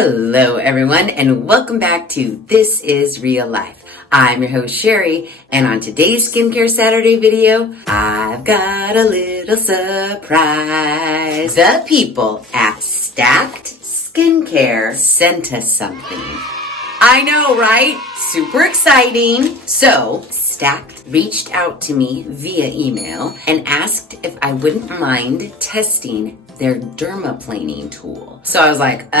Hello everyone and welcome back to This Is Real Life. I'm your host Sheri, and on today's Skincare Saturday video, I've got a little surprise. The people at Stacked Skincare sent us something. I know, right? Super exciting. So, Stacked reached out to me via email and asked if I wouldn't mind testing their Dermaplaning tool. So I was like,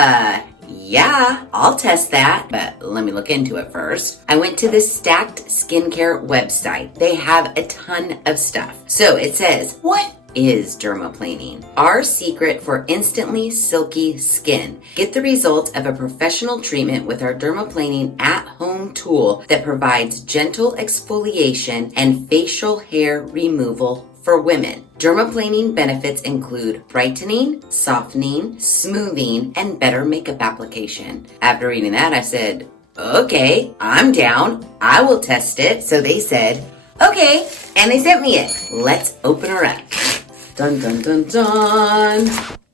yeah, I'll test that, but let me look into it first. I went to the Stacked Skincare website. They have a ton of stuff. So it says, what is Dermaplaning? Our secret for instantly silky skin. Get the results of a professional treatment with our Dermaplaning at-home tool that provides gentle exfoliation and facial hair removal for women. Dermaplaning benefits include brightening, softening, smoothing, and better makeup application. After reading that, I said, okay, I'm down. I will test it. So they said, okay, and they sent me it. Let's open her up. Dun, dun, dun, dun.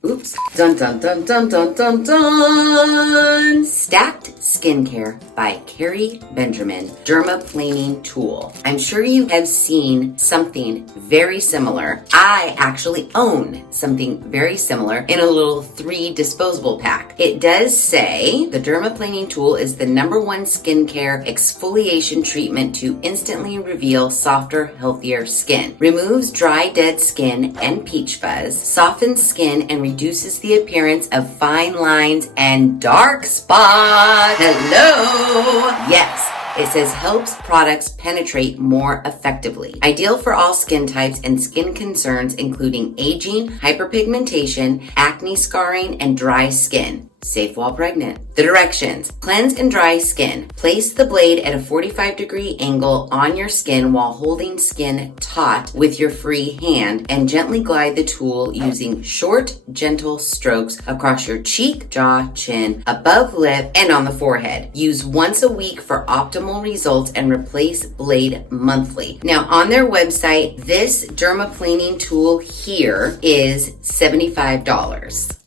Oops. Dun, dun, dun, dun, dun, dun, dun. Stacked Skincare by Carrie Benjamin Dermaplaning Tool. I'm sure you have seen something very similar. I actually own something very similar in a little 3 disposable pack. It does say the Dermaplaning Tool is the #1 skincare exfoliation treatment to instantly reveal softer, healthier skin. Removes dry, dead skin and peach fuzz, softens skin and reduces the appearance of fine lines and dark spots. Hello! Yes, it says helps products penetrate more effectively. Ideal for all skin types and skin concerns including aging, hyperpigmentation, acne scarring, and dry skin. Safe while pregnant. The directions. Cleanse and dry skin. Place the blade at a 45-degree angle on your skin while holding skin taut with your free hand and gently glide the tool using short, gentle strokes across your cheek, jaw, chin, above lip, and on the forehead. Use once a week for optimal results and replace blade monthly. Now on their website, this Dermaplaning tool here is $75.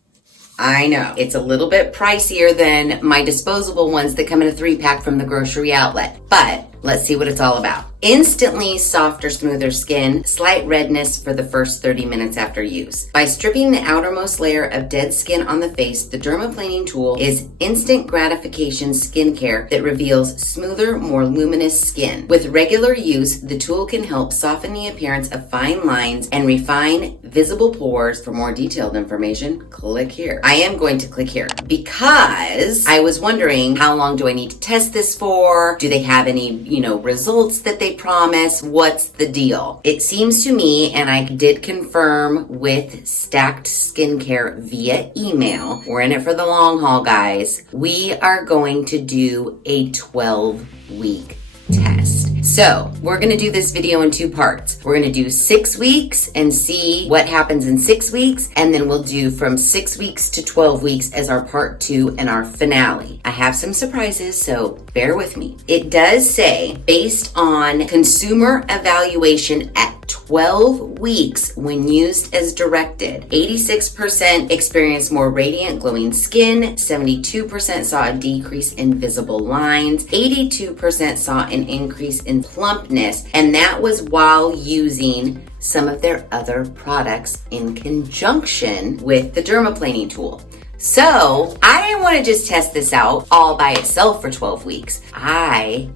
I know, it's a little bit pricier than my disposable ones that come in a 3-pack from the grocery outlet, but let's see what it's all about. Instantly softer, smoother skin, slight redness for the first 30 minutes after use. By stripping the outermost layer of dead skin on the face, the Dermaplaning tool is instant gratification skincare that reveals smoother, more luminous skin. With regular use, the tool can help soften the appearance of fine lines and refine visible pores. For more detailed information, click here. I am going to click here because I was wondering, how long do I need to test this for? Do they have any, results that they promise? What's the deal? It seems to me, and I did confirm with Stacked Skincare via email, we're in it for the long haul, guys. We are going to do a 12-week test. So we're going to do this video in 2 parts. We're going to do 6 weeks and see what happens in 6 weeks. And then we'll do from 6 weeks to 12 weeks as our part 2 and our finale. I have some surprises, so bear with me. It does say, based on consumer evaluation at 12 weeks when used as directed, 86% experienced more radiant, glowing skin, 72% saw a decrease in visible lines, 82% saw an increase in plumpness, and that was while using some of their other products in conjunction with the Dermaplaning tool. So I didn't want to just test this out all by itself for 12 weeks. I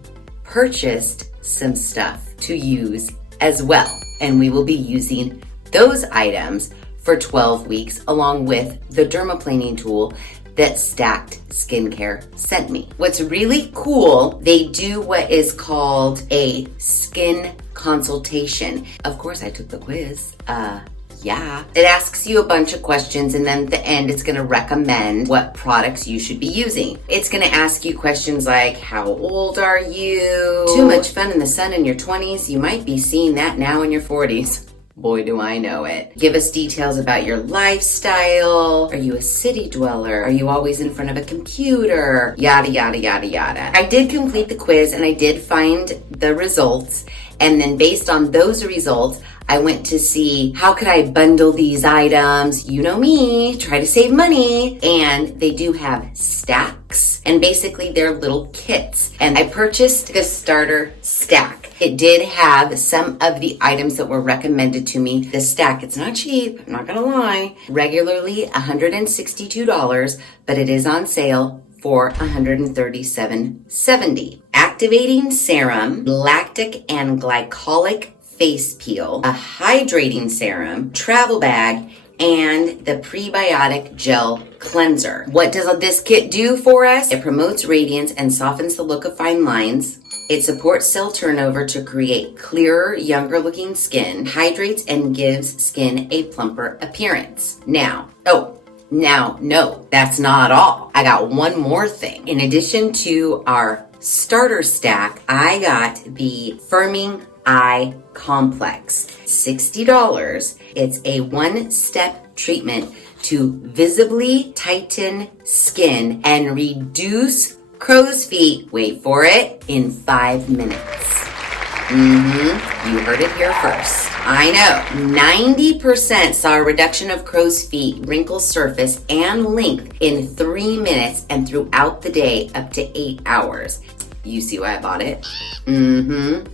purchased some stuff to use as well, and we will be using those items for 12 weeks along with the Dermaplaning tool that Stacked Skincare sent me. What's really cool, they do what is called a skin consultation. Of course, I took the quiz. Yeah. It asks you a bunch of questions, and then at the end, it's going to recommend what products you should be using. It's going to ask you questions like, how old are you? Too much fun in the sun in your 20s? You might be seeing that now in your 40s. Boy, do I know it. Give us details about your lifestyle. Are you a city dweller? Are you always in front of a computer? Yada, yada, yada, yada. I did complete the quiz and I did find the results. And then based on those results, I went to see how could I bundle these items. You know me, try to save money. And they do have stacks, and basically they're little kits. And I purchased the starter stack. It did have some of the items that were recommended to me. The stack, it's not cheap, I'm not gonna lie. Regularly $162, but it is on sale for $137.70. Activating serum, lactic and glycolic face peel, a hydrating serum, travel bag, and the prebiotic gel cleanser. What does this kit do for us? It promotes radiance and softens the look of fine lines. It supports cell turnover to create clearer, younger looking skin, hydrates and gives skin a plumper appearance. No, that's not all. I got one more thing. In addition to our starter stack, I got the Firming Eye Complex. $60. It's a one-step treatment to visibly tighten skin and reduce crow's feet, wait for it, in 5 minutes. You heard it here first. I know, 90% saw a reduction of crow's feet, wrinkle surface, and length in 3 minutes and throughout the day up to 8 hours. You see why I bought it?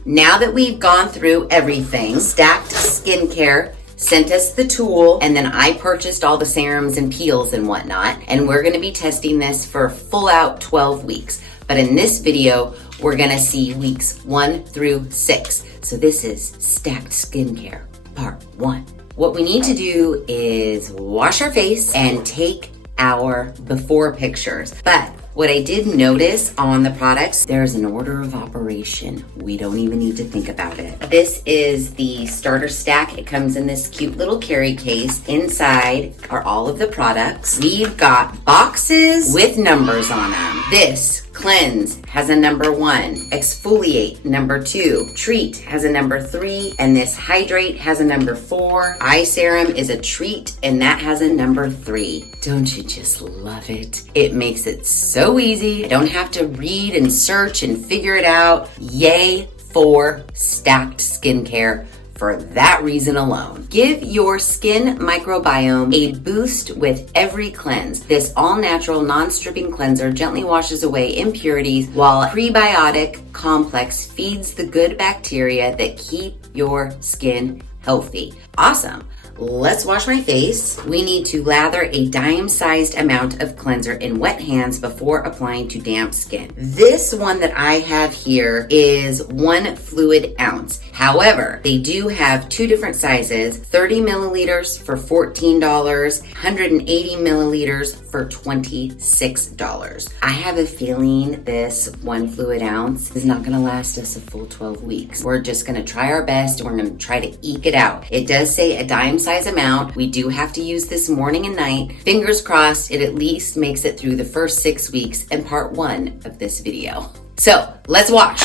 Now that we've gone through everything, Stacked Skincare sent us the tool, and then I purchased all the serums and peels and whatnot, and we're gonna be testing this for full out 12 weeks. But in this video, we're gonna see weeks 1 through 6. So this is Stacked Skincare Part 1. What we need to do is wash our face and take our before pictures. But what I did notice on the products, there's an order of operation. We don't even need to think about it. This is the starter stack. It comes in this cute little carry case. Inside are all of the products. We've got boxes with numbers on them. This Cleanse has a number 1, Exfoliate number 2, Treat has a number 3, and this Hydrate has a number 4. Eye Serum is a treat, and that has a number 3. Don't you just love it? It makes it so easy. I don't have to read and search and figure it out. Yay for Stacked Skincare. For that reason alone. Give your skin microbiome a boost with every cleanse. This all-natural, non-stripping cleanser gently washes away impurities, while prebiotic complex feeds the good bacteria that keep your skin healthy. Awesome. Let's wash my face. We need to lather a dime-sized amount of cleanser in wet hands before applying to damp skin. This one that I have here is 1 fluid ounce. However, they do have 2 different sizes, 30 milliliters for $14, 180 milliliters for $26. I have a feeling this 1 fluid ounce is not gonna last us a full 12 weeks. We're just gonna try our best, and we're gonna try to eke it out. It does say a dime size amount. We do have to use this morning and night. Fingers crossed it at least makes it through the first 6 weeks and part 1 of this video. So let's wash.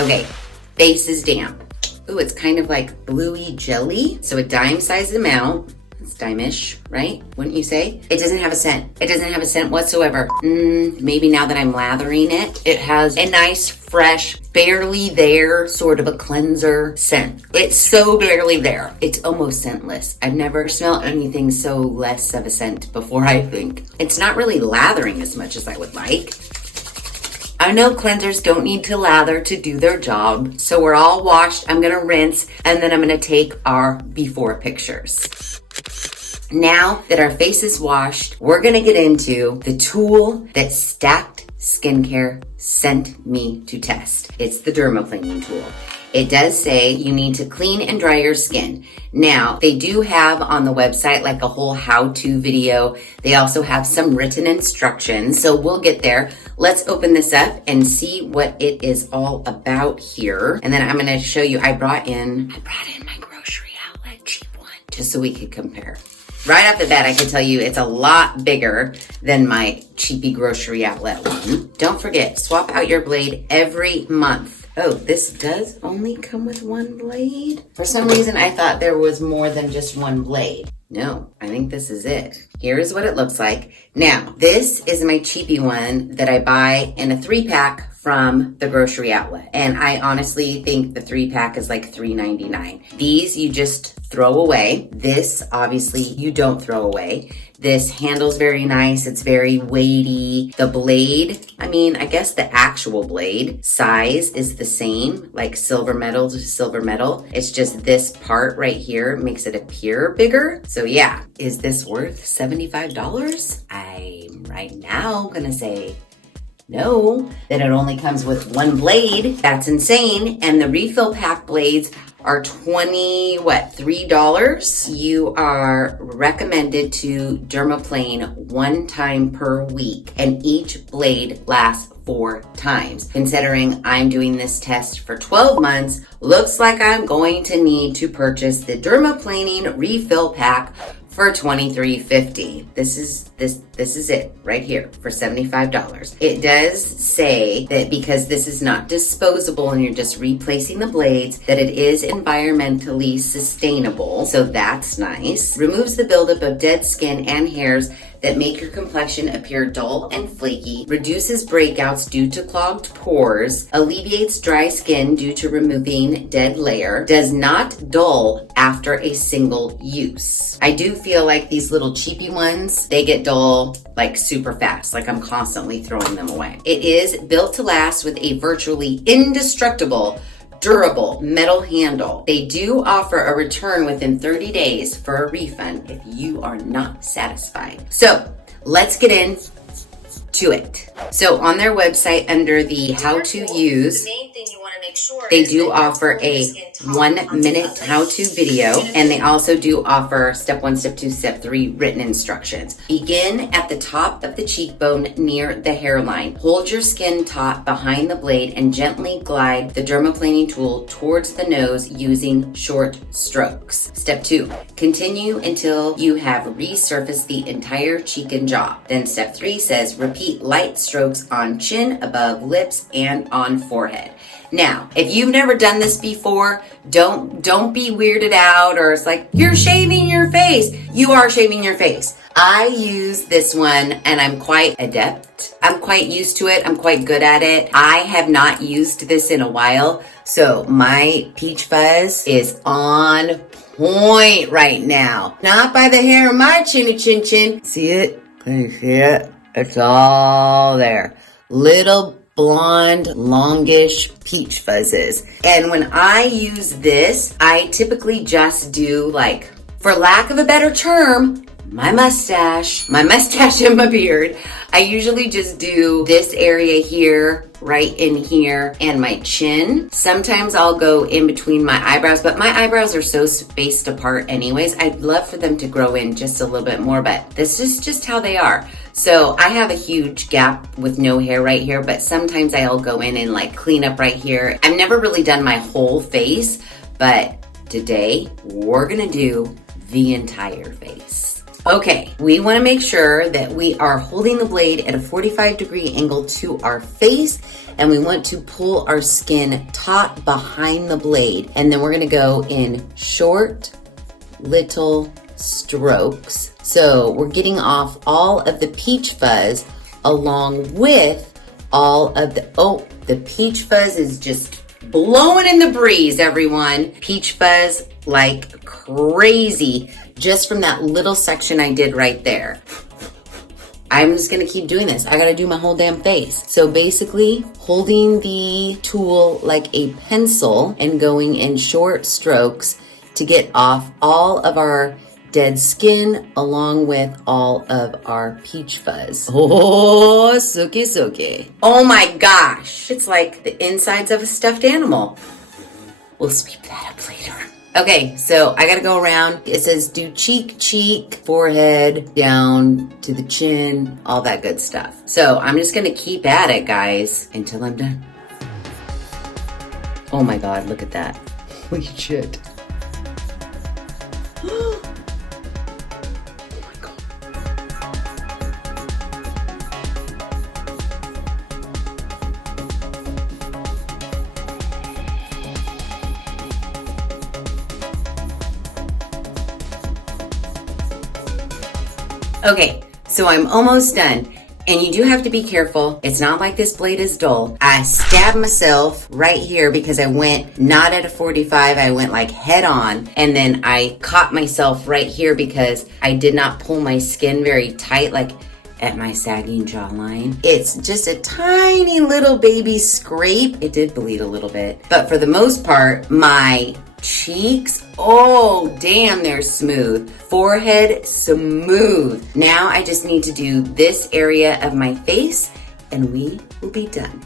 Okay, face is damp. Ooh, it's kind of like bluey jelly. So a dime sized amount. It's dime-ish, right? Wouldn't you say? It doesn't have a scent. It doesn't have a scent whatsoever. Maybe now that I'm lathering it, it has a nice, fresh, barely there sort of a cleanser scent. It's so barely there. It's almost scentless. I've never smelled anything so less of a scent before, I think. It's not really lathering as much as I would like. I know cleansers don't need to lather to do their job, so we're all washed. I'm gonna rinse, and then I'm gonna take our before pictures. Now that our face is washed, we're gonna get into the tool that Stacked Skincare sent me to test. It's the Dermaplaning tool. It does say you need to clean and dry your skin. Now, they do have on the website like a whole how-to video. They also have some written instructions, so we'll get there. Let's open this up and see what it is all about here. And then I'm gonna show you, I brought in my grocery outlet cheap one, just so we could compare. Right off the bat, I can tell you it's a lot bigger than my cheapy grocery outlet one. Don't forget, swap out your blade every month. Oh, this does only come with 1 blade? For some reason, I thought there was more than just 1 blade. No, I think this is it. Here's what it looks like. Now, this is my cheapy one that I buy in a 3-pack from the grocery outlet. And I honestly think the 3-pack is like $3.99. These you just throw away. This obviously you don't throw away. This handle's very nice. It's very weighty. The blade, I mean, I guess the actual blade size is the same, like silver metal to silver metal. It's just this part right here makes it appear bigger. So yeah, is this worth $75? I'm right now gonna say no, that it only comes with one blade. That's insane. And the refill pack blades are $3? You are recommended to dermaplane 1 time per week, and each blade lasts 4 times. Considering I'm doing this test for 12 months, looks like I'm going to need to purchase the dermaplaning refill pack for $23.50. This is it right here for $75. It does say that because this is not disposable and you're just replacing the blades, that it is environmentally sustainable. So that's nice. Removes the buildup of dead skin and hairs that make your complexion appear dull and flaky, reduces breakouts due to clogged pores, alleviates dry skin due to removing dead layer, does not dull after a single use. I do feel like these little cheapy ones, they get dull like super fast, like I'm constantly throwing them away. It is built to last with a virtually indestructible durable metal handle. They do offer a return within 30 days for a refund if you are not satisfied. So let's get into it. So on their website under the how to use, they do offer a 1-minute how-to video, and they also do offer step 1, step 2, step 3 written instructions. Begin at the top of the cheekbone near the hairline. Hold your skin taut behind the blade and gently glide the dermaplaning tool towards the nose using short strokes. Step 2, continue until you have resurfaced the entire cheek and jaw. Then step 3 says repeat light strokes on chin, above lips, and on forehead. Now, if you've never done this before, don't be weirded out or it's like, you're shaving your face. You are shaving your face. I use this one and I'm quite adept. I'm quite used to it. I'm quite good at it. I have not used this in a while, so my peach fuzz is on point right now. Not by the hair of my chinny chin chin. See it? Can you see it? It's all there. Little blonde, longish peach fuzzes. And when I use this, I typically just do, like, for lack of a better term, my mustache and my beard. I usually just do this area here, right in here, and my chin. Sometimes I'll go in between my eyebrows, but my eyebrows are so spaced apart anyways. I'd love for them to grow in just a little bit more, but this is just how they are. So I have a huge gap with no hair right here, but sometimes I'll go in and like clean up right here. I've never really done my whole face, but today we're gonna do the entire face. Okay, we wanna make sure that we are holding the blade at a 45-degree angle to our face, and we want to pull our skin taut behind the blade. And then we're gonna go in short, little strokes. So we're getting off all of the peach fuzz along with all of the peach fuzz is just blowing in the breeze, everyone. Peach fuzz like crazy just from that little section I did right there. I'm just gonna keep doing this. I gotta do my whole damn face. So basically holding the tool like a pencil and going in short strokes to get off all of our dead skin along with all of our peach fuzz. Oh, suki suki. Oh my gosh. It's like the insides of a stuffed animal. We'll sweep that up later. Okay, so I gotta go around. It says do cheek, forehead, down to the chin, all that good stuff. So I'm just gonna keep at it, guys, until I'm done. Oh my God, look at that. Holy shit. Okay, so I'm almost done. And you do have to be careful. It's not like this blade is dull. I stabbed myself right here because I went not at a 45, I went like head on. And then I caught myself right here because I did not pull my skin very tight, like at my sagging jawline. It's just a tiny little baby scrape. It did bleed a little bit, but for the most part, my cheeks, oh damn, they're smooth. Forehead, smooth. Now I just need to do this area of my face and we will be done.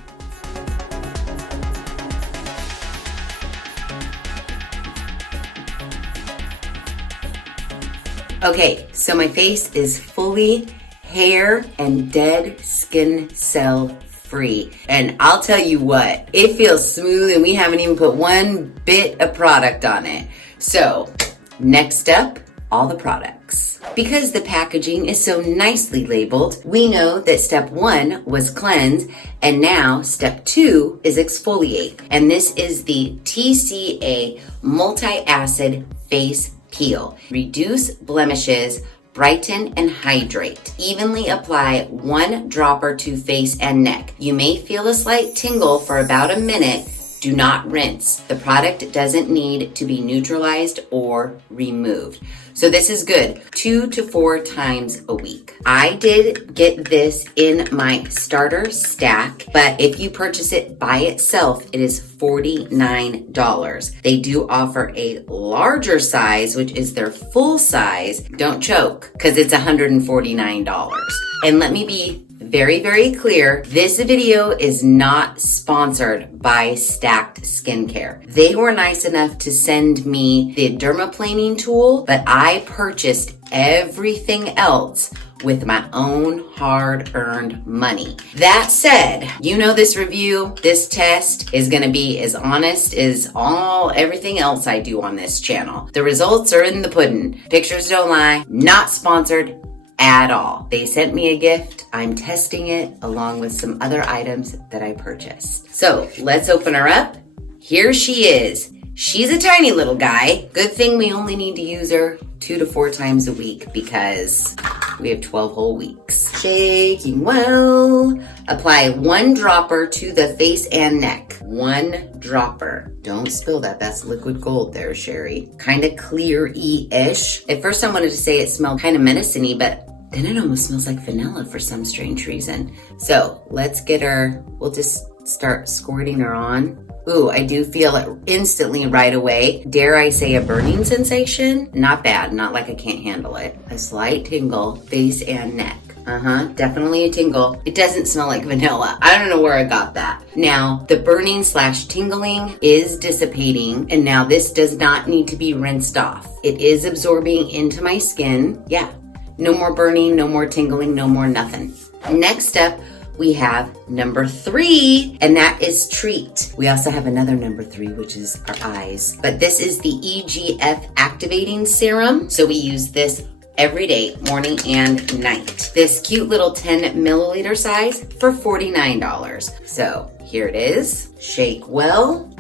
Okay, so my face is fully hair and dead skin cell free. And I'll tell you what, it feels smooth and we haven't even put one bit of product on it. So next up, all the products. Because the packaging is so nicely labeled, we know that step 1 was cleanse and now step 2 is exfoliate. And this is the TCA multi-acid face peel. Reduce blemishes, brighten and hydrate. Evenly apply 1 dropper to face and neck. You may feel a slight tingle for about a minute. Do not rinse. The product doesn't need to be neutralized or removed. So this is good 2 to 4 times a week. I did get this in my starter stack, but if you purchase it by itself, it is $49. They do offer a larger size, which is their full size. Don't choke, because it's $149. And let me be very, very clear, this video is not sponsored by Stacked Skincare. They were nice enough to send me the Dermaplaning tool, but I purchased everything else with my own hard-earned money. That said, you know this review, this test is gonna be as honest as everything else I do on this channel. The results are in the pudding. Pictures don't lie, not sponsored at all. They sent me a gift. I'm testing it along with some other items that I purchased. So let's open her up. Here she is. She's a tiny little guy. Good thing we only need to use her 2 to 4 times a week because we have 12 whole weeks. Shaking well. Apply 1 dropper to the face and neck. 1 dropper. Don't spill that. That's liquid gold there, Sheri. Kind of clear-y-ish. At first I wanted to say it smelled kind of menacing-y, but then it almost smells like vanilla for some strange reason. So let's get her, we'll just start squirting her on. Ooh, I do feel it instantly right away. Dare I say a burning sensation? Not bad, not like I can't handle it. A slight tingle, face and neck. Definitely a tingle. It doesn't smell like vanilla. I don't know where I got that. Now, the burning / tingling is dissipating, and now this does not need to be rinsed off. It is absorbing into my skin. Yeah, no more burning, no more tingling, no more nothing. Next up, we have number 3, and that is treat. We also have another number 3, which is our eyes. But this is the EGF activating serum. So we use this every day, morning and night. This cute little 10 milliliter size for $49. So here it is. Shake well.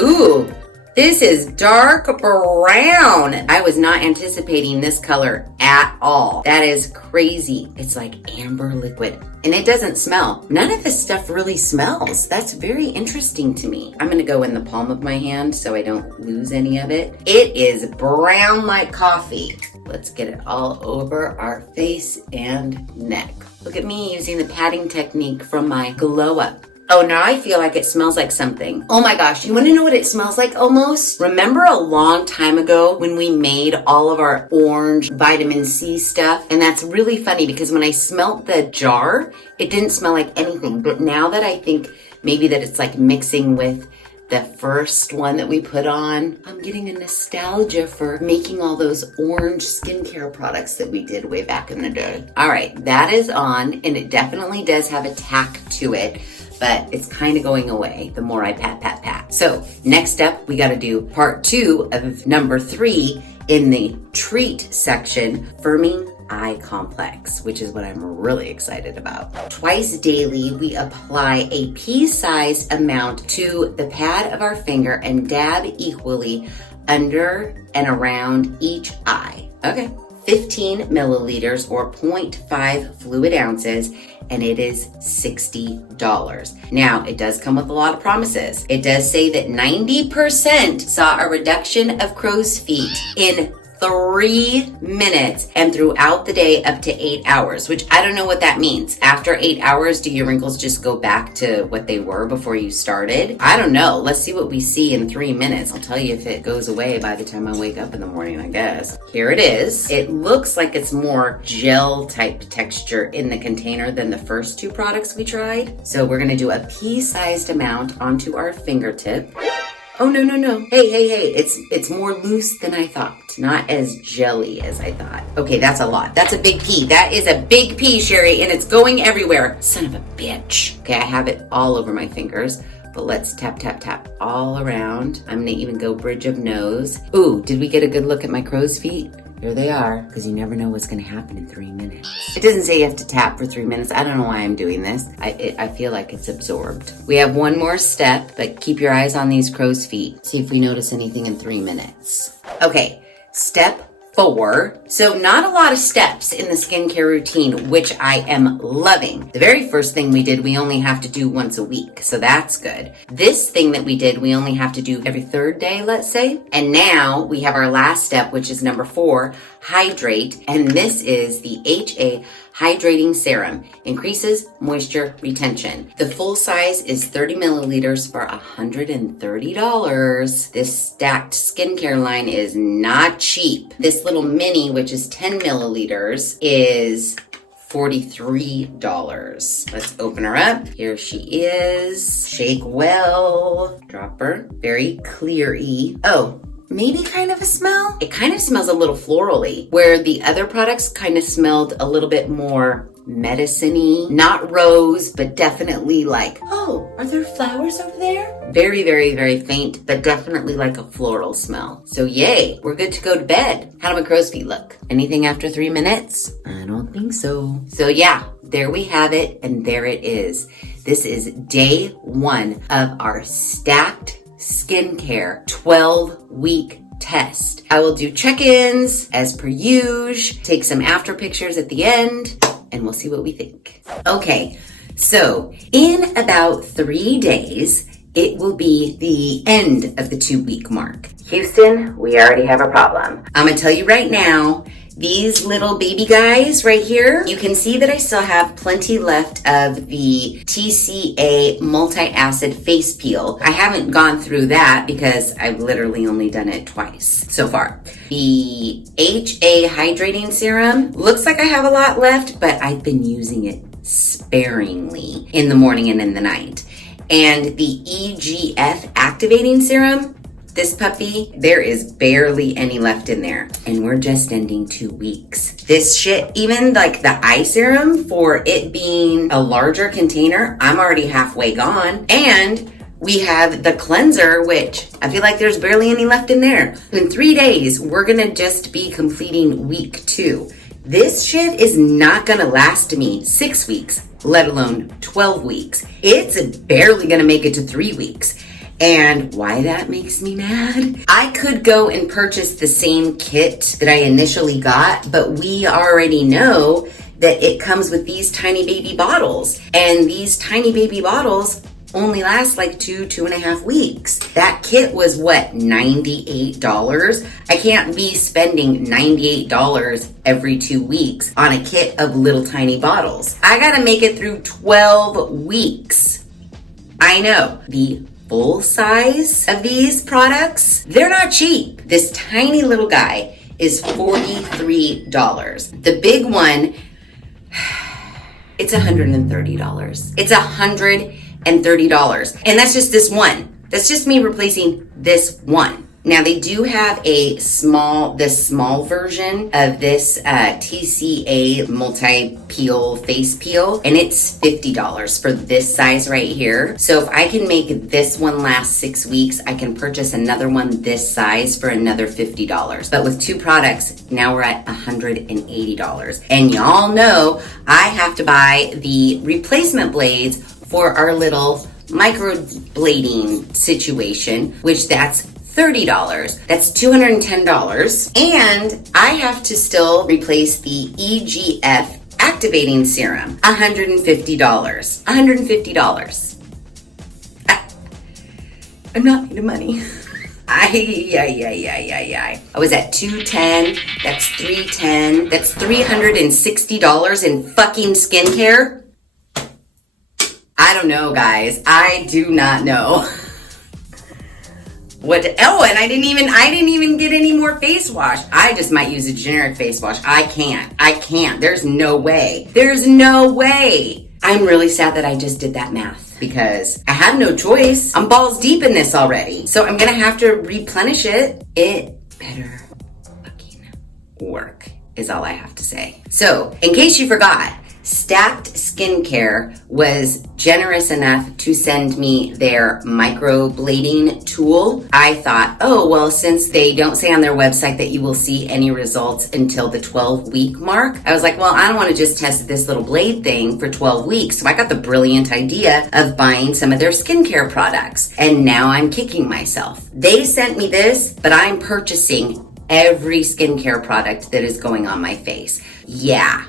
Ooh, this is dark brown. I was not anticipating this color at all. That is crazy. It's like amber liquid. And it doesn't smell. None of this stuff really smells. That's very interesting to me. I'm gonna go in the palm of my hand so I don't lose any of it. It is brown like coffee. Let's get it all over our face and neck. Look at me using the patting technique from my Glow Up. Oh, now I feel like it smells like something. Oh my gosh, you wanna know what it smells like almost? Remember a long time ago when we made all of our orange vitamin C stuff? And that's really funny because when I smelt the jar, it didn't smell like anything. But now that I think maybe that it's like mixing with the first one that we put on, I'm getting a nostalgia for making all those orange skincare products that we did way back in the day. All right, that is on, and it definitely does have a tack to it, but it's kind of going away the more I pat, pat, pat. So next up, we gotta do part 2 of number 3 in the treat section, firming eye complex, which is what I'm really excited about. Twice daily, we apply a pea-sized amount to the pad of our finger and dab equally under and around each eye. Okay, 15 milliliters or 0.5 fluid ounces, and it is $60. Now, it does come with a lot of promises. It does say that 90% saw a reduction of crow's feet in 3 minutes and throughout the day up to 8 hours, which I don't know what that means. After 8 hours, do your wrinkles just go back to what they were before you started? I don't know. Let's see what we see in 3 minutes. I'll tell you if it goes away by the time I wake up in the morning, I guess. Here it is. It looks like it's more gel type texture in the container than the first two products we tried. So we're gonna do a pea-sized amount onto our fingertip. Oh, no. Hey, it's more loose than I thought. Not as jelly as I thought. Okay, that's a lot. That's a big pea. That is a big pea, Sheri, and it's going everywhere. Son of a bitch. Okay, I have it all over my fingers, but let's tap, tap, tap all around. I'm gonna even go bridge of nose. Ooh, did we get a good look at my crow's feet? Here they are, because you never know what's gonna happen in 3 minutes. It doesn't say you have to tap for 3 minutes. I don't know why I'm doing this. I feel like it's absorbed. We have one more step, but keep your eyes on these crow's feet. See if we notice anything in 3 minutes. Okay, step 4. So not a lot of steps in the skincare routine, which I am loving. The very first thing we did, we only have to do once a week. So that's good. This thing that we did, we only have to do every 3rd day, let's say. And now we have our last step, which is number 4, hydrate. And this is the HA Hydrating Serum. Increases moisture retention. The full size is 30 milliliters for $130. This stacked skincare line is not cheap. This little mini, which is 10 milliliters, is $43. Let's open her up. Here she is. Shake well. Drop her. Very clear-y. Oh, maybe kind of a smell. It kind of smells a little florally, where the other products kind of smelled a little bit more medicine-y. Not rose, but definitely like, oh, are there flowers over there? Very, very, very faint, but definitely like a floral smell. So yay, we're good to go to bed. How do my crow's feet look? Anything after 3 minutes? I don't think so. So yeah, there we have it, and there it is. This is day 1 of our stacked skincare 12-week test. I will do check-ins as per usual, take some after pictures at the end, and we'll see what we think. Okay, so in about 3 days, it will be the end of the 2-week mark. Houston, we already have a problem. I'm gonna tell you right now, these little baby guys right here, you can see that I still have plenty left of the TCA multi-acid face peel. I haven't gone through that because I've literally only done it twice so far. The HA Hydrating Serum, looks like I have a lot left, but I've been using it sparingly in the morning and in the night. And the EGF Activating Serum, this puppy, there is barely any left in there. And we're just ending 2 weeks. This shit, even like the eye serum, for it being a larger container, I'm already halfway gone. And we have the cleanser, which I feel like there's barely any left in there. In 3 days, we're gonna just be completing week 2. This shit is not gonna last me 6 weeks, let alone 12 weeks. It's barely gonna make it to 3 weeks. And why that makes me mad? I could go and purchase the same kit that I initially got, but we already know that it comes with these tiny baby bottles. And these tiny baby bottles only last like 2.5 weeks. That kit was what, $98? I can't be spending $98 every 2 weeks on a kit of little tiny bottles. I gotta make it through 12 weeks. I know, the full size of these products, they're not cheap. This tiny little guy is $43. The big one, it's $130. It's $130. And that's just this one. That's just me replacing this one. Now they do have this small version of this TCA multi-peel face peel, and it's $50 for this size right here. So if I can make this one last 6 weeks, I can purchase another one this size for another $50. But with 2 products, now we're at $180. And y'all know I have to buy the replacement blades for our little microblading situation, which that's $30. That's $210. And I have to still replace the EGF activating serum, $150. $150. I'm not needing money. I was at 210. That's 310. That's $360 in fucking skincare. I don't know, guys. I do not know. Oh, and I didn't even get any more face wash. I just might use a generic face wash. I can't. There's no way. I'm really sad that I just did that math because I have no choice. I'm balls deep in this already. So I'm gonna have to replenish it. It better fucking work is all I have to say. So in case you forgot, Stacked Skincare was generous enough to send me their microblading tool. I thought, oh, well, since they don't say on their website that you will see any results until the 12-week mark, I was like, well, I don't want to just test this little blade thing for 12 weeks. So I got the brilliant idea of buying some of their skincare products. And now I'm kicking myself. They sent me this, but I'm purchasing every skincare product that is going on my face. Yeah.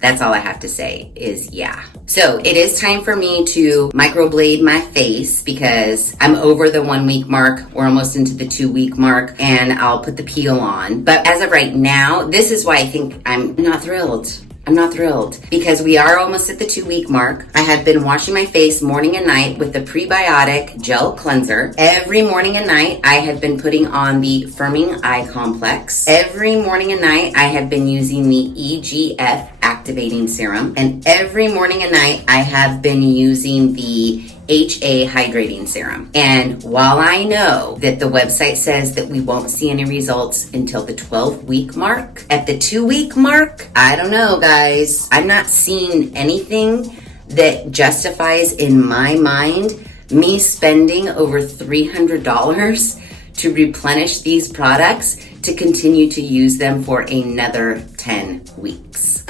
That's all I have to say is yeah. So it is time for me to microblade my face because I'm over the 1 week mark. We're almost into the 2 week mark and I'll put the peel on. But as of right now, this is why I think I'm not thrilled. I'm not thrilled because we are almost at the 2 week mark. I have been washing my face morning and night with the prebiotic gel cleanser. Every morning and night, I have been putting on the firming eye complex. Every morning and night, I have been using the EGF activating serum. And every morning and night, I have been using the HA hydrating serum. And while I know that the website says that we won't see any results until the 12-week mark, at the 2 week mark, I don't know, guys. I'm not seeing anything that justifies in my mind me spending over $300 to replenish these products to continue to use them for another 10 weeks.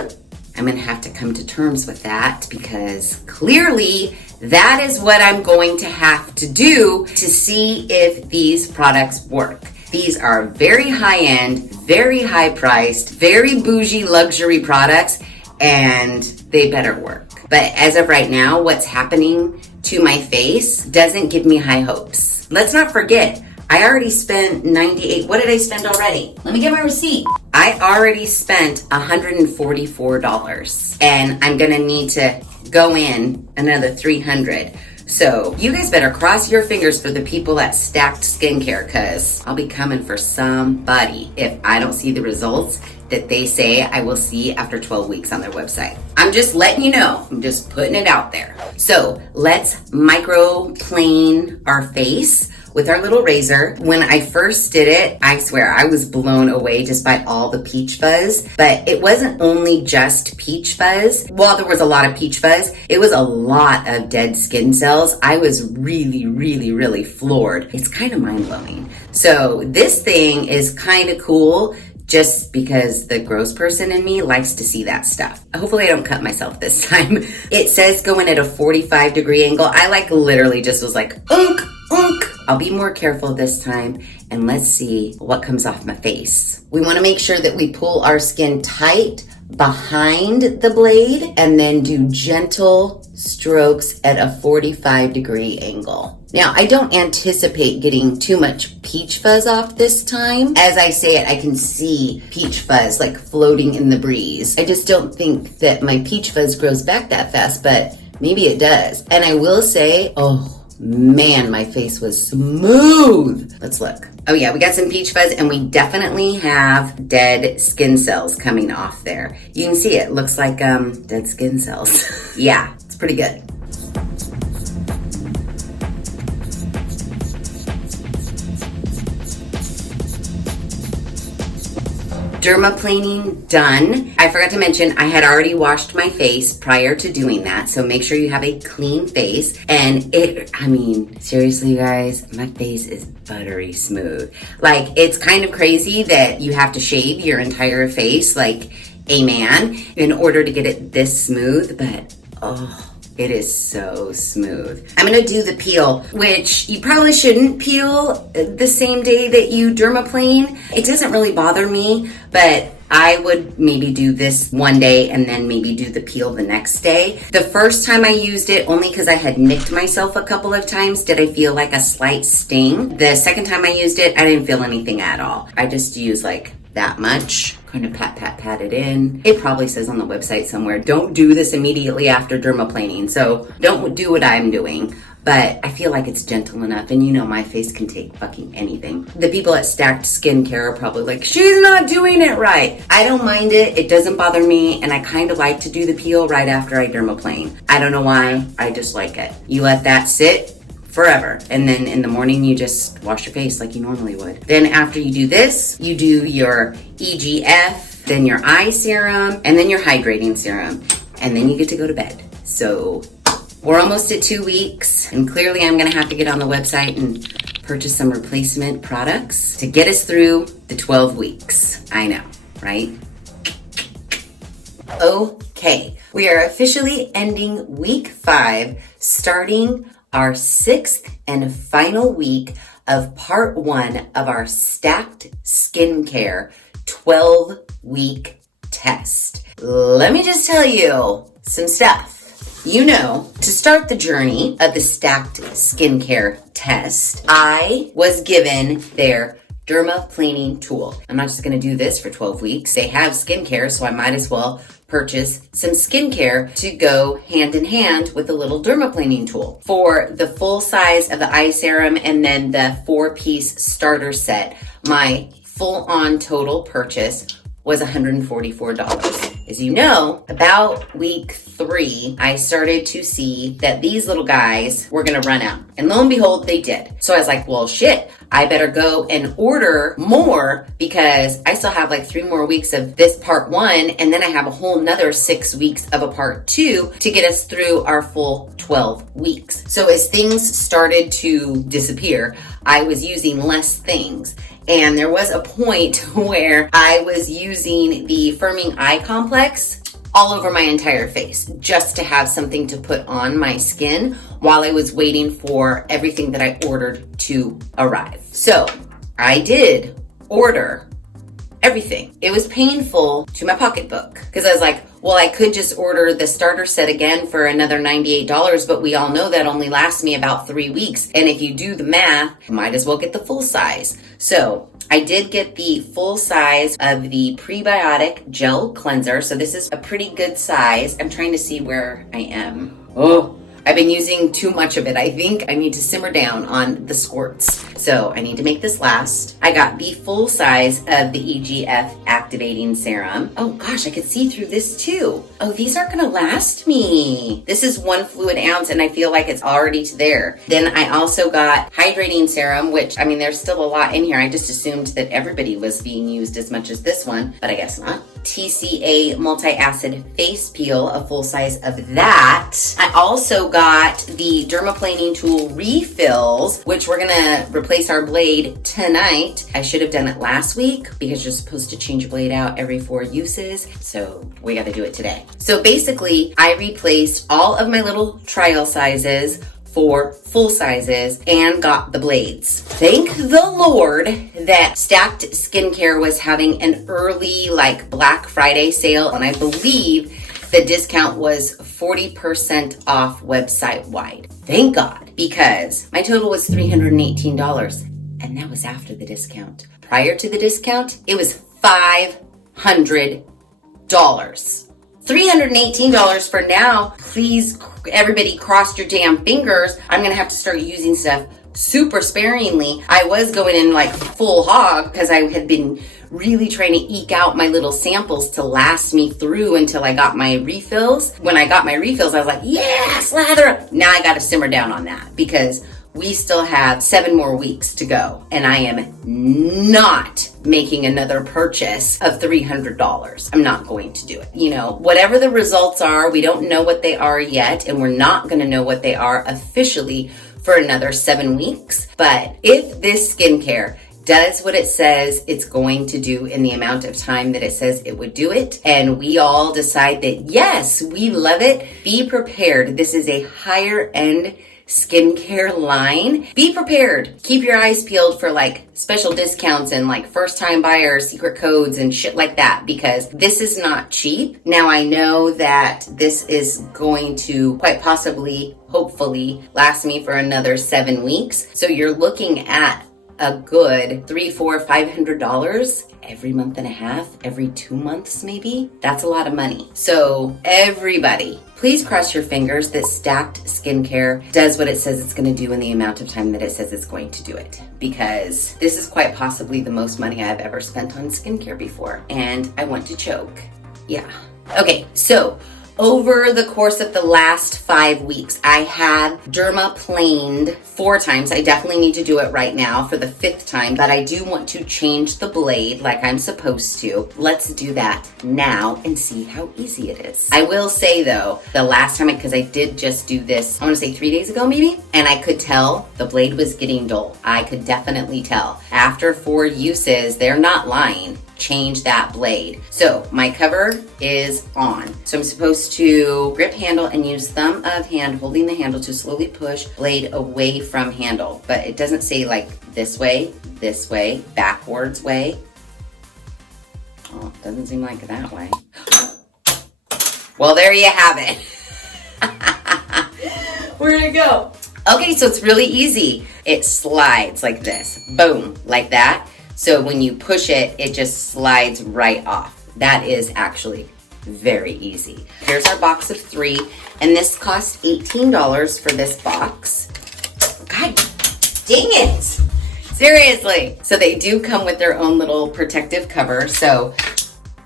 I'm gonna have to come to terms with that because clearly that is what I'm going to have to do to see if these products work. These are very high-end, very high-priced, very bougie luxury products, and they better work. But as of right now, what's happening to my face doesn't give me high hopes. Let's not forget, I already spent $98. What did I spend already? Let me get my receipt. I already spent $144, and I'm gonna need to go in another $300. So you guys better cross your fingers for the people at Stacked Skincare because I'll be coming for somebody if I don't see the results that they say I will see after 12 weeks on their website. I'm just letting you know. I'm just putting it out there. So let's microplane our face with our little razor. When I first did it, I swear I was blown away just by all the peach fuzz. But it wasn't only just peach fuzz. While there was a lot of peach fuzz, it was a lot of dead skin cells. I was really floored. It's kind of mind-blowing. So this thing is kind of cool just because the gross person in me likes to see that stuff. Hopefully I don't cut myself this time. It says go in at a 45-degree angle. I literally just was like, unk. I'll be more careful this time and let's see what comes off my face. We want to make sure that we pull our skin tight behind the blade and then do gentle strokes at a 45-degree angle. Now, I don't anticipate getting too much peach fuzz off this time. As I say it, I can see peach fuzz floating in the breeze. I just don't think that my peach fuzz grows back that fast, but maybe it does. And I will say, oh man, my face was smooth. Let's look. Oh yeah, we got some peach fuzz and we definitely have dead skin cells coming off there. You can see it looks like dead skin cells. Yeah, it's pretty good. Dermaplaning done. I forgot to mention I had already washed my face prior to doing that, so make sure you have a clean face. And seriously you guys, my face is buttery smooth. It's kind of crazy that you have to shave your entire face like a man in order to get it this smooth, but oh, It is so smooth. I'm gonna do the peel, which you probably shouldn't peel the same day that you dermaplane. It doesn't really bother me, but I would maybe do this one day and then maybe do the peel the next day. The first time I used it, only because I had nicked myself a couple of times, did I feel like a slight sting. The second time I used it, I didn't feel anything at all. I just used like that much, kind of pat it in. It probably says on the website somewhere, don't do this immediately after dermaplaning. So don't do what I'm doing. But I feel like it's gentle enough, and you know my face can take fucking anything. The people at Stacked Skincare are probably like, she's not doing it right. I don't mind it, it doesn't bother me, and I kind of like to do the peel right after I dermaplane. I don't know why, I just like it. You let that sit forever, and then in the morning you just wash your face like you normally would. Then after you do this, you do your EGF, then your eye serum, and then your hydrating serum, and then you get to go to bed. So we're almost at 2 weeks, and clearly I'm gonna have to get on the website and purchase some replacement products to get us through the 12 weeks. I know, right? Okay, we are officially ending week 5, starting our 6th and final week of part 1 of our Stacked Skincare 12-week test. Let me just tell you some stuff. You know, to start the journey of the Stacked Skincare test, I was given their Dermaplaning tool. I'm not just gonna do this for 12 weeks. They have skincare, so I might as well purchase some skincare to go hand in hand with the little dermaplaning tool. For the full size of the eye serum and then the 4-piece starter set, my full-on total purchase was $144. As you know, about week 3, I started to see that these little guys were gonna run out. And lo and behold, they did. So I was like, well, shit, I better go and order more because I still have like 3 more weeks of this part 1, and then I have a whole nother 6 weeks of a part 2 to get us through our full 12 weeks. So as things started to disappear, I was using less things. And there was a point where I was using the firming eye complex all over my entire face just to have something to put on my skin while I was waiting for everything that I ordered to arrive. So I did order everything. It was painful to my pocketbook because I was like, well, I could just order the starter set again for another $98, but we all know that only lasts me about 3 weeks. And if you do the math, might as well get the full size. So I did get the full size of the prebiotic gel cleanser. So this is a pretty good size. I'm trying to see where I am. Oh, I've been using too much of it. I think I need to simmer down on the squirts. So I need to make this last. I got the full size of the EGF activating serum. Oh gosh, I could see through this too. Oh, these aren't gonna last me. This is 1 fluid ounce and I feel like it's already there. Then I also got hydrating serum, which, I mean, there's still a lot in here. I just assumed that everybody was being used as much as this one, but I guess not. TCA multi-acid face peel, a full size of that. I also got the dermaplaning tool refills, which we're gonna replace our blade tonight. I should have done it last week because you're supposed to change your blade out every 4 uses. So we got to do it today. So basically I replaced all of my little trial sizes for full sizes and got the blades. Thank the Lord that Stacked Skincare was having an early like Black Friday sale, and I believe the discount was 40% off website wide. Thank God, because my total was $318 and that was after the discount. Prior to the discount, it was $500. $318 for now. Please, everybody cross your damn fingers. I'm gonna have to start using stuff super sparingly. I was going in like full hog because I had been really trying to eke out my little samples to last me through until I got my refills. When I got my refills, I was like, yeah, slather up. Now I gotta simmer down on that because we still have 7 more weeks to go, and I am not making another purchase of $300. I'm not going to do it. You know, whatever the results are, we don't know what they are yet, and we're not gonna know what they are officially for another 7 weeks. But if this skincare does what it says it's going to do in the amount of time that it says it would do it. And we all decide that, yes, we love it. Be prepared. This is a higher end skincare line. Be prepared. Keep your eyes peeled for like special discounts and like first time buyer secret codes and shit like that, because this is not cheap. Now I know that this is going to quite possibly, hopefully, last me for another 7 weeks. So you're looking at a good $300, $400, $500 every month and a half, every 2 months maybe. That's a lot of money. So everybody, please cross your fingers that Stacked Skincare does what it says it's going to do in the amount of time that it says it's going to do it, because this is quite possibly the most money I've ever spent on skincare before, and I want to choke. Yeah. Okay, so over the course of the last 5 weeks, I have dermaplaned 4 times. I definitely need to do it right now for the 5th time, but I do want to change the blade like I'm supposed to. Let's do that now and see how easy it is. I will say though, the last time, because I did just do this, I want to say 3 days ago maybe, and I could tell the blade was getting dull. I could definitely tell. After 4 uses, they're not lying. Change that blade. So my cover is on. So I'm supposed to grip handle and use thumb of hand holding the handle to slowly push blade away from handle. But it doesn't say like this way, backwards way. Oh, it doesn't seem like that way. Well, there you have it. Where'd it go? Okay, so it's really easy. It slides like this. Boom, like that. So when you push it, it just slides right off. That is actually very easy. Here's our box of 3, and this cost $18 for this box. God dang it! Seriously. So they do come with their own little protective cover. So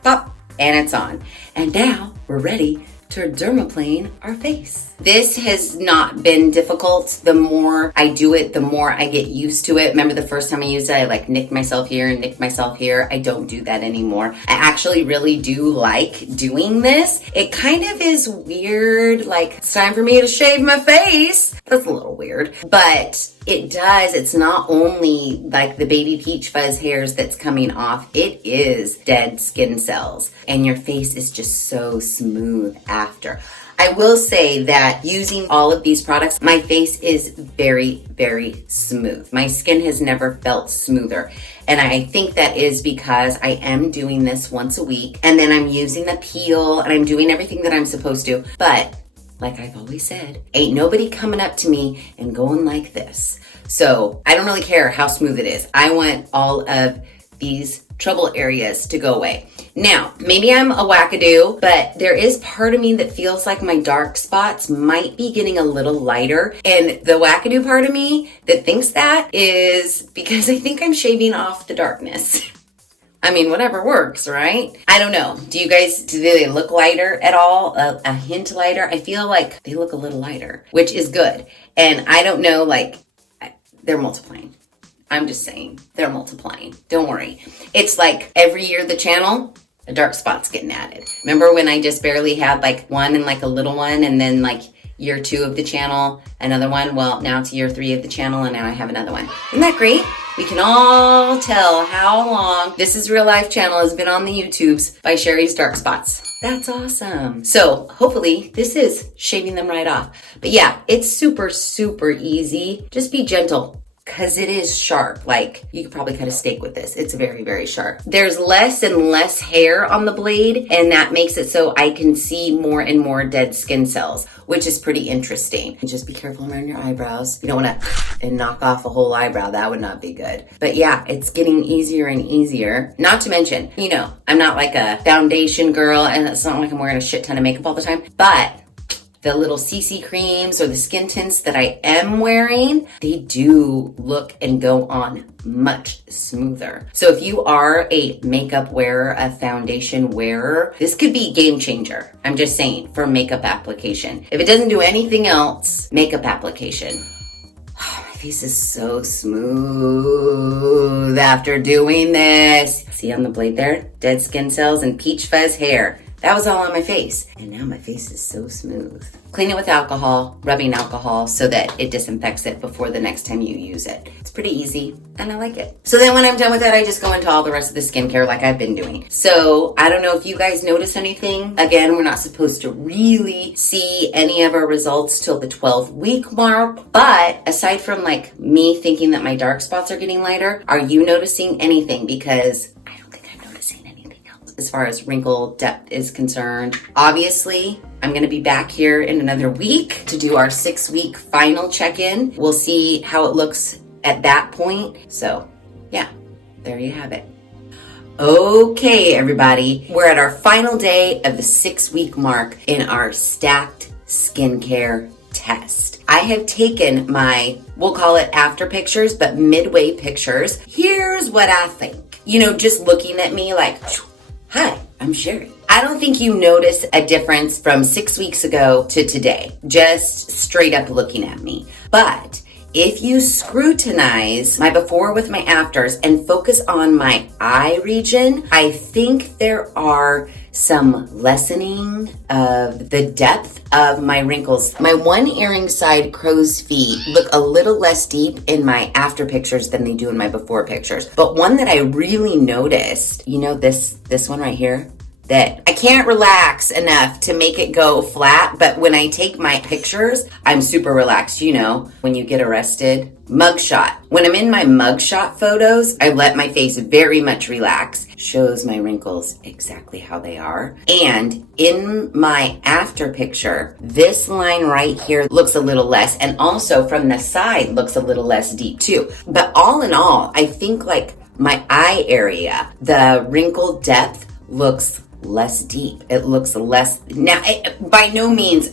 pop, and it's on. And now we're ready to dermaplane our face. This has not been difficult. The more I do it, the more I get used to it. Remember the first time I used it, I like nicked myself here and nicked myself here. I don't do that anymore. I actually really do like doing this. It kind of is weird, like it's time for me to shave my face. That's a little weird, but it does. It's not only like the baby peach fuzz hairs that's coming off. It is dead skin cells, and your face is just so smooth after. I will say that using all of these products, my face is very, very smooth. My skin has never felt smoother. And I think that is because I am doing this once a week, and then I'm using the peel and I'm doing everything that I'm supposed to. But like I've always said, ain't nobody coming up to me and going like this. So I don't really care how smooth it is. I want all of these trouble areas to go away. Now, maybe I'm a wackadoo, but there is part of me that feels like my dark spots might be getting a little lighter. And the wackadoo part of me that thinks that is because I think I'm shaving off the darkness. I mean, whatever works, right? I don't know. Do they look lighter at all? A hint lighter? I feel like they look a little lighter, which is good. And I don't know, like, they're multiplying. I'm just saying, they're multiplying. Don't worry. It's like every year the channel, a dark spot's getting added. Remember when I just barely had like one and like a little one, and then like year 2 of the channel, another one? Well, now it's year 3 of the channel, and now I have another one. Isn't that great? We can all tell how long This Is Real Life channel has been on the YouTubes by Sheri's dark spots. That's awesome. So hopefully this is shaving them right off. But yeah, it's super, super easy. Just be gentle, because it is sharp. Like, you could probably cut a steak with this. It's very, very sharp. There's less and less hair on the blade, and that makes it so I can see more and more dead skin cells, which is pretty interesting. And just be careful around your eyebrows. You don't want to knock off a whole eyebrow. That would not be good. But yeah, it's getting easier and easier. Not to mention, you know, I'm not like a foundation girl, and it's not like I'm wearing a shit ton of makeup all the time, but the little CC creams or the skin tints that I am wearing, they do look and go on much smoother. So if you are a makeup wearer, a foundation wearer, this could be a game changer. I'm just saying, for makeup application. If it doesn't do anything else, makeup application. Oh, my face is so smooth after doing this. See on the blade there? Dead skin cells and peach fuzz hair. That was all on my face. And now my face is so smooth. Clean it with alcohol, rubbing alcohol, so that it disinfects it before the next time you use it. It's pretty easy, and I like it. So then when I'm done with that, I just go into all the rest of the skincare like I've been doing. So I don't know if you guys notice anything. Again, we're not supposed to really see any of our results till the 12-week mark. But aside from like me thinking that my dark spots are getting lighter, are you noticing anything? Because I don't think I'm noticing anything else as far as wrinkle depth is concerned. Obviously, I'm going to be back here in another week to do our 6-week final check-in. We'll see how it looks at that point. So yeah, there you have it. Okay, everybody, we're at our final day of the 6-week mark in our stacked skincare test. I have taken my, we'll call it after pictures, but midway pictures. Here's what I think. You know, just looking at me like, hi, I'm Sheri. I don't think you notice a difference from 6 weeks ago to today, just straight up looking at me. But if you scrutinize my before with my afters and focus on my eye region, I think there are some lessening of the depth of my wrinkles. My one earring side crow's feet look a little less deep in my after pictures than they do in my before pictures. But one that I really noticed, you know, this one right here, that I can't relax enough to make it go flat, but when I take my pictures, I'm super relaxed. You know, when you get arrested, mugshot. When I'm in my mugshot photos, I let my face very much relax. Shows my wrinkles exactly how they are. And in my after picture, this line right here looks a little less, and also from the side looks a little less deep too. But all in all, I think like my eye area, the wrinkle depth looks less deep. It looks less, now by no means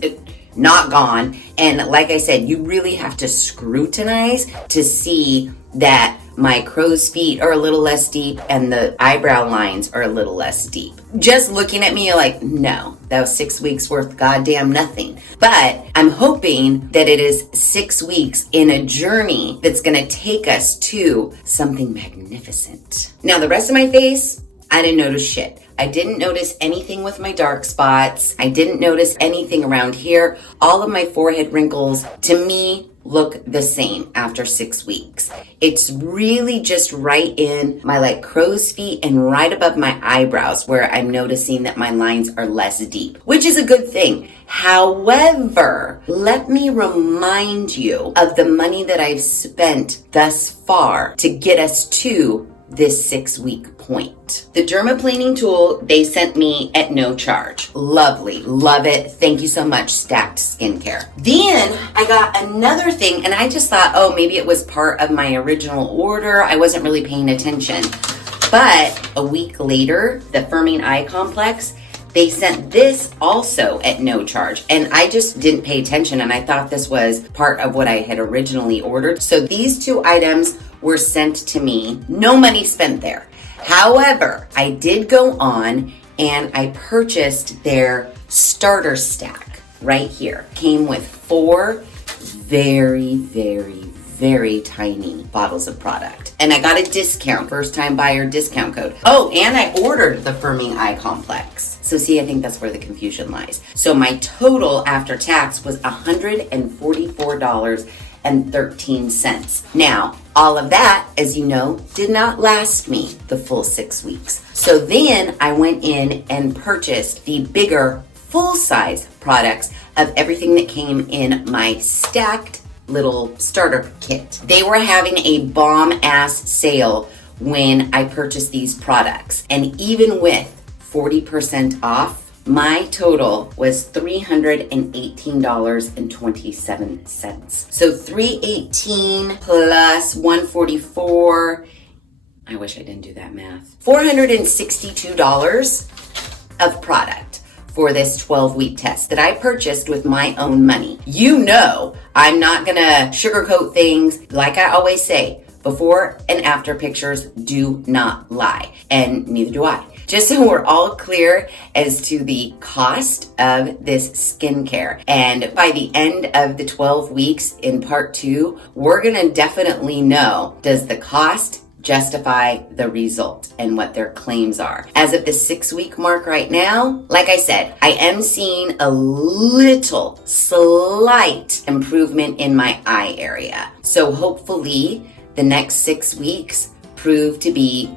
not gone. And like I said, you really have to scrutinize to see that my crow's feet are a little less deep and the eyebrow lines are a little less deep. Just looking at me, you're like, no, that was 6 weeks worth goddamn nothing. But I'm hoping that it is 6 weeks in a journey that's gonna take us to something magnificent. Now the rest of my face, I didn't notice shit. I didn't notice anything with my dark spots. I didn't notice anything around here. All of my forehead wrinkles, to me, look the same after 6 weeks. It's really just right in my like crow's feet and right above my eyebrows where I'm noticing that my lines are less deep, which is a good thing. However, let me remind you of the money that I've spent thus far to get us to this 6-week point. The Dermaplaning tool they sent me at no charge. Lovely, love it. Thank you so much, Stacked Skincare. Then I got another thing and I just thought, oh, maybe it was part of my original order. I wasn't really paying attention. But a week later, the Firming Eye Complex, they sent this also at no charge. And I just didn't pay attention and I thought this was part of what I had originally ordered. So these two items were sent to me. No money spent there. However, I did go on and I purchased their starter stack right here. Came with 4 very, very, very tiny bottles of product. And I got a discount, first time buyer discount code. Oh, and I ordered the Firming Eye Complex. So see, I think that's where the confusion lies. So my total after tax was $144.13. Now, all of that, as you know, did not last me the full 6 weeks. So then I went in and purchased the bigger full-size products of everything that came in my stacked little starter kit. They were having a bomb-ass sale when I purchased these products. And even with 40% off, my total was $318.27. So $318 plus $144. I wish I didn't do that math. $462 of product for this 12-week test that I purchased with my own money. You know, I'm not gonna sugarcoat things. Like I always say, before and after pictures do not lie, and neither do I. Just so we're all clear as to the cost of this skincare. And by the end of the 12 weeks in part 2, we're gonna definitely know, does the cost justify the result and what their claims are. As of the 6-week mark right now, like I said, I am seeing a little slight improvement in my eye area. So hopefully the next 6 weeks prove to be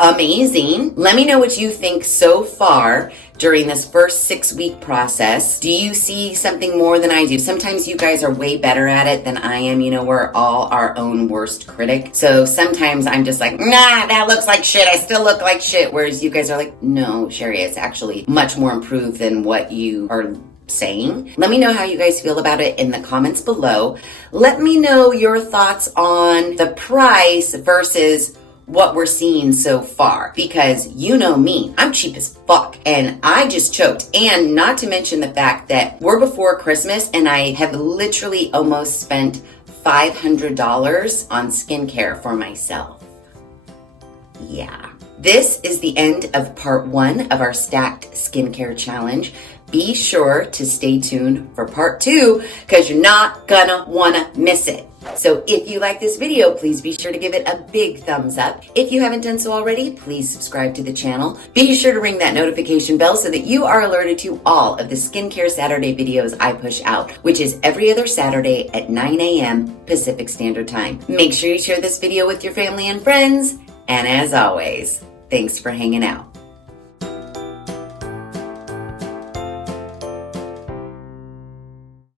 amazing. Let me know what you think so far during this first 6-week process. Do you see something more than I do? Sometimes you guys are way better at it than I am. You know, we're all our own worst critic. So sometimes I'm just like, nah, that looks like shit. I still look like shit. Whereas you guys are like, no, Sheri, it's actually much more improved than what you are saying. Let me know how you guys feel about it in the comments below. Let me know your thoughts on the price versus what we're seeing so far, because you know me, I'm cheap as fuck and I just choked. And not to mention the fact that we're before Christmas and I have literally almost spent $500 on skincare for myself. Yeah. This is the end of part 1 of our stacked skincare challenge. Be sure to stay tuned for part 2 because you're not gonna wanna miss it. So if you like this video, please be sure to give it a big thumbs up. If you haven't done so already, please subscribe to the channel. Be sure to ring that notification bell so that you are alerted to all of the Skincare Saturday videos I push out, which is every other Saturday at 9 a.m. Pacific Standard Time. Make sure you share this video with your family and friends. And as always, thanks for hanging out.